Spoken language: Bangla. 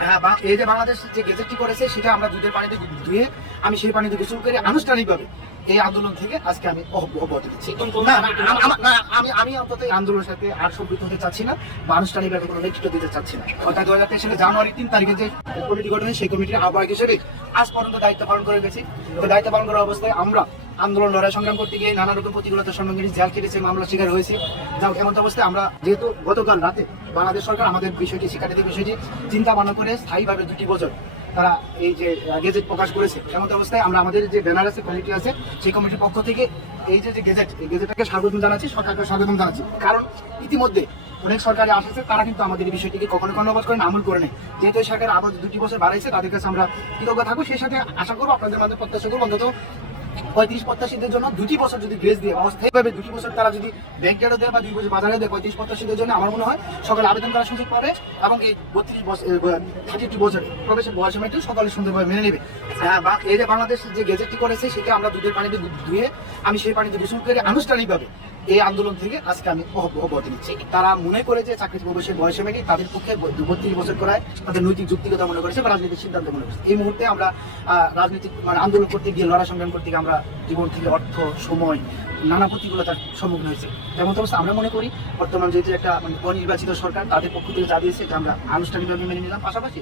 হ্যাঁ, এই যে বাংলাদেশ যে গেজেটটি করেছে সেটা আমরা দুধের পানিতে ধুয়ে আমি সেই পানিতে গোসল করে আনুষ্ঠানিকভাবে এই আন্দোলন থেকে আজকে আমি অব্যাহতি দিচ্ছি। আমি অন্তত এই আন্দোলনের সাথে আর সম্পৃক্ত হতে চাচ্ছি না বা আনুষ্ঠানিকভাবে কোনো নেতৃত্ব দিতে চাচ্ছি না। অর্থাৎ 2023 সালে জানুয়ারি 3 তারিখে যে কমিটি গঠন হয় সেই কমিটির আহ্বায়ক হিসেবে আজ পর্যন্ত দায়িত্ব পালন করে গেছি। তো দায়িত্ব পালন করার অবস্থায় আমরা আন্দোলন লড়াই সংগ্রাম করতে গিয়ে নানা রকম প্রতিকূলতার সম্মুখীন জেল কেটেছে, মামলা শিকার হয়েছি। যাও এমন অবস্থায় আমরা যেহেতু গতকাল রাতে বাংলাদেশ সরকার আমাদের বিষয়টি শিক্ষার্থীদের বিষয়টি চিন্তা ভাবনা করে স্থায়ীভাবে 2 বছর তারা এই যে গেজেট প্রকাশ করেছে, এমন অবস্থায় আমরা আমাদের যে ব্যানার আছে কমিটি আছে সেই কমিটির পক্ষ থেকে এই যে গেজেট এই গেজেটটাকে স্বাগতম জানাচ্ছি, সরকারকে স্বাগতম জানাচ্ছি। কারণ ইতিমধ্যে অনেক সরকারি আসছে তারা কিন্তু আমাদের এই বিষয়টিকে কখনো কর্ণপাত করেন, আমল করে নেই। যেহেতু এই সরকার আবার 2 বছর বাড়াইছে তাদের কাছে আমরা কৃতজ্ঞ থাকবো। সেই সাথে আশা করবো আপনাদের মাঝে প্রত্যাশা করবো অন্তত 35 প্রত্যাশীদের জন্য 2 বছর যদি গ্রেস দিয়ে অস্থায়ীভাবে 2 বছর তারা যদি ব্যাংকেরও দেয় বা 2 বছর বাজারে দেয় 35 প্রত্যাশীদের জন্য আমার মনে হয় সকলে আবেদন করার সুযোগ পাবে এবং এই 32 বছর প্রবেশের বয়স সময়টি সকলে সুন্দরভাবে মেনে নেবে। বা এই যে বাংলাদেশ যে গেজেটটি করেছে সেটা আমরা দুধের পানিতে ধুয়ে আমি সেই পানিতে গোসল করে আনুষ্ঠানিকভাবে এই আন্দোলন থেকে আজকে আমি অব্যাহতি নিচ্ছি। তারা মনে করে যে চাকরির প্রবেশের বয়স মেনে তাদের পক্ষে 32 বছর করায় তাদের নৈতিক যুক্তিকতা মনে করেছে বা রাজনৈতিক সিদ্ধান্ত মনে করেছে। এই মুহূর্তে আমরা রাজনৈতিক আন্দোলন করতে গিয়ে লড়াই সংগ্রাম করতে গিয়ে আমরা জীবন থেকে অর্থ সময় নানা প্রতিকূলতার সম্মুখীন হয়েছে। তেমন অবস্থা আমরা মনে করি বর্তমান যেহেতু একটা অনির্বাচিত সরকার তাদের পক্ষ থেকে যা দিয়েছে এটা আমরা আনুষ্ঠানিকভাবে মেনে নিলাম। পাশাপাশি